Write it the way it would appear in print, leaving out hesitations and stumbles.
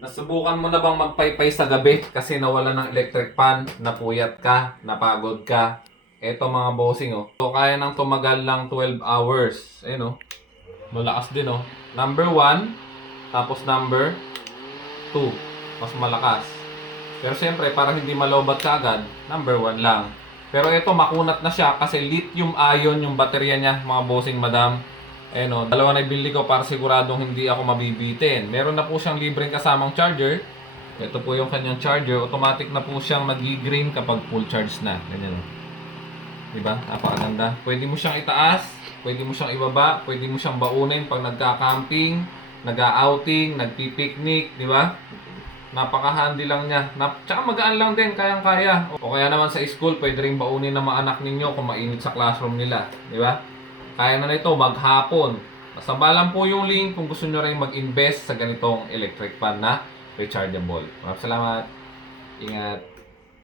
Nasubukan mo na bang magpaypay sa gabi kasi nawala ng electric fan, napuyat ka, napagod ka? Eto mga bossing oh. So kaya nang tumagal lang 12 hours. Ayun oh. Malakas din oh. Number 1, tapos number 2. Mas malakas. Pero siyempre para hindi malobat ka agad, number 1 lang. Pero ito makunat na siya kasi lithium ion yung baterya niya mga bossing madam. Ayun o, dalawa na ibili ko para siguradong hindi ako mabibitin. Meron na po siyang libreng kasamang charger. Ito po yung kanyang charger. Automatic na po siyang nag-green kapag full charge na. Ganyan o. Diba? Napakaganda. Pwede mo siyang itaas, pwede mo siyang ibaba, pwede mo siyang baunin pag nagka-camping, nag-outing, nagpi-picnic, di ba? Napaka-handy lang niya. Tsaka magaan lang din, kayang-kaya. O kaya naman sa school, pwede rin baunin ng mga anak ninyo kung mainit sa classroom nila. Di ba? Kaya na nito maghapon. Masamba lang po yung link kung gusto nyo rin mag-invest sa ganitong electric fan na rechargeable. Maraming salamat. Ingat.